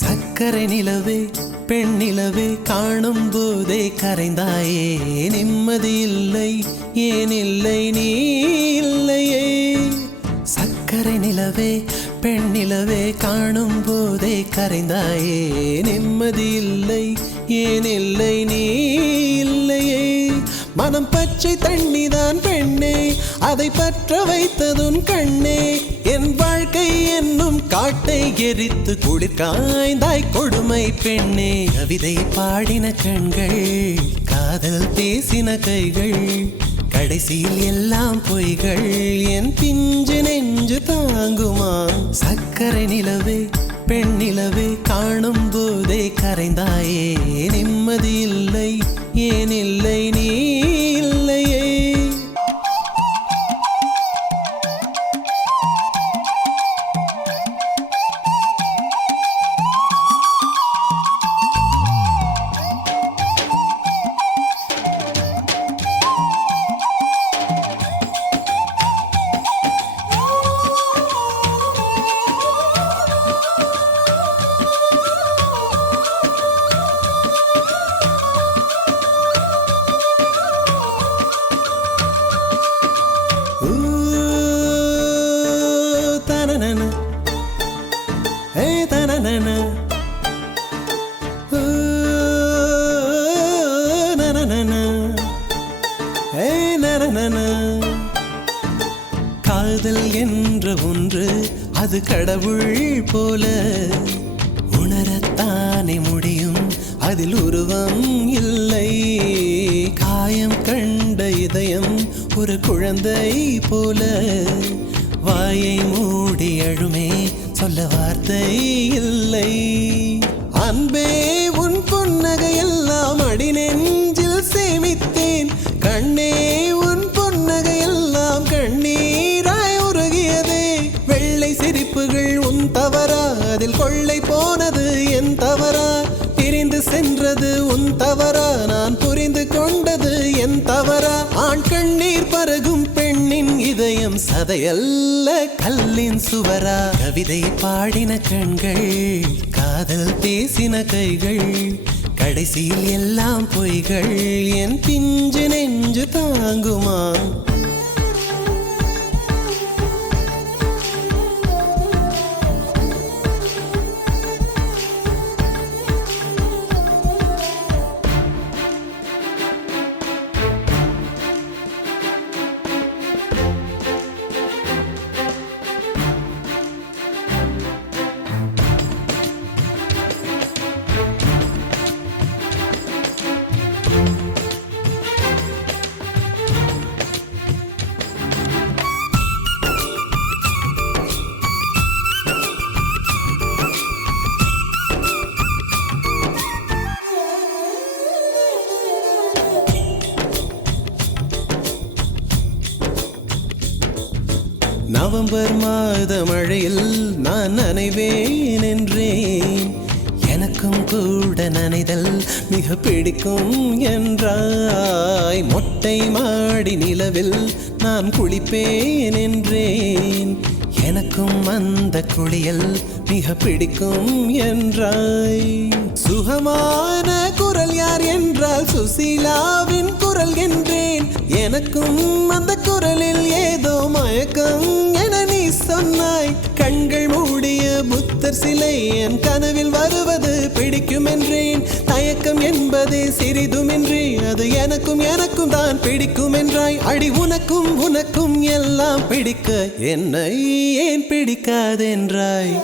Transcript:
சக்கரை நிலவே பெண் நிலவே காணும் போதே கரைந்தாயே நிம்மதி இல்லை ஏன் இல்லை நீ இல்லையே சக்கரை நிலவே பெண் நிலவே காணும் போதே கரைந்தாயே நிம்மதி இல்லை ஏன் இல்லை நீ இல்லையே மனம் பச்சை தண்ணிதான் பெண்ணே அதை பற்ற வைத்ததுன் கண்ணே என் வாழ்க்கை என்னும் காட்டை எரித்து குளிர் காய்ந்தாய் கொடுமை பெண்ணே கவிதை பாடின கண்கள் காதல் பேசின கைகள் கடைசியில் எல்லாம் பொய்கள் என் பிஞ்சு நெஞ்சு தாங்குமா சக்கரை நிலவே பெண் நிலவே காணும் போதே கரைந்தாயே நிம்மதி இல்லை ஏன் இல்லை நீ இல்லையே காதல் என்ற ஒன்று அது கடவுள் போல உணரத்தானே முடியும் அதில் உருவம் இல்லை காயம் கண்ட இதயம் ஒரு குழந்தை போல வாயை மூடி அழுமே சொல்ல வார்த்தை இல்லை அன்பே உன் புன்னகை எல்லாம் அடி நெஞ்சில் சேமித்தேன் கண்ணே உன் புன்னகை எல்லாம் கண்ணீராய் உருகியதே வெள்ளை சிரிப்புகள் உன் தவறா அதில் கொள்ளை போனது என் தவறா பிரிந்து சென்றது உன் தவறா நான் புரிந்து கொண்டது என் தவறா ஆண் கண்ணீர் பருகும் பெண்ணின் இதயம் சதையல்ல கல்லின் சுவரா கவிதை பாடின கண்கள் காதல் பேசின கைகள் கடைசியில் எல்லாம் பொய்கள் என் பிஞ்சு நெஞ்சு தாங்குமா நவம்பர் மாத மழையில் நான் நனைவேன் என்றேன் எனக்கும் கூட நனைதல் மிக பிடிக்கும் என்றாய் மொட்டை மாடி நிலவில் நான் குளிப்பேன் என்றேன் எனக்கும் அந்த குளியல் மிக பிடிக்கும் என்றாய் சுகமான குரல் யார் என்றால் சுசீலாவின் குரல் என்றேன் எனக்கும் அந்த குரலில் ஏதோ மயக்கம் என நீ சொன்னாய் கண்கள் மூடிய புத்தர் சிலை என் கனவில் வருவது பிடிக்கும் என்றேன் தயக்கம் என்பதே சிறிதுமின்றி அது எனக்கும் எனக்கும் தான் பிடிக்கும் என்றாய் அடி உனக்கும் உனக்கும் எல்லாம் பிடிக்க என்னை ஏன் பிடிக்காதென்றாய்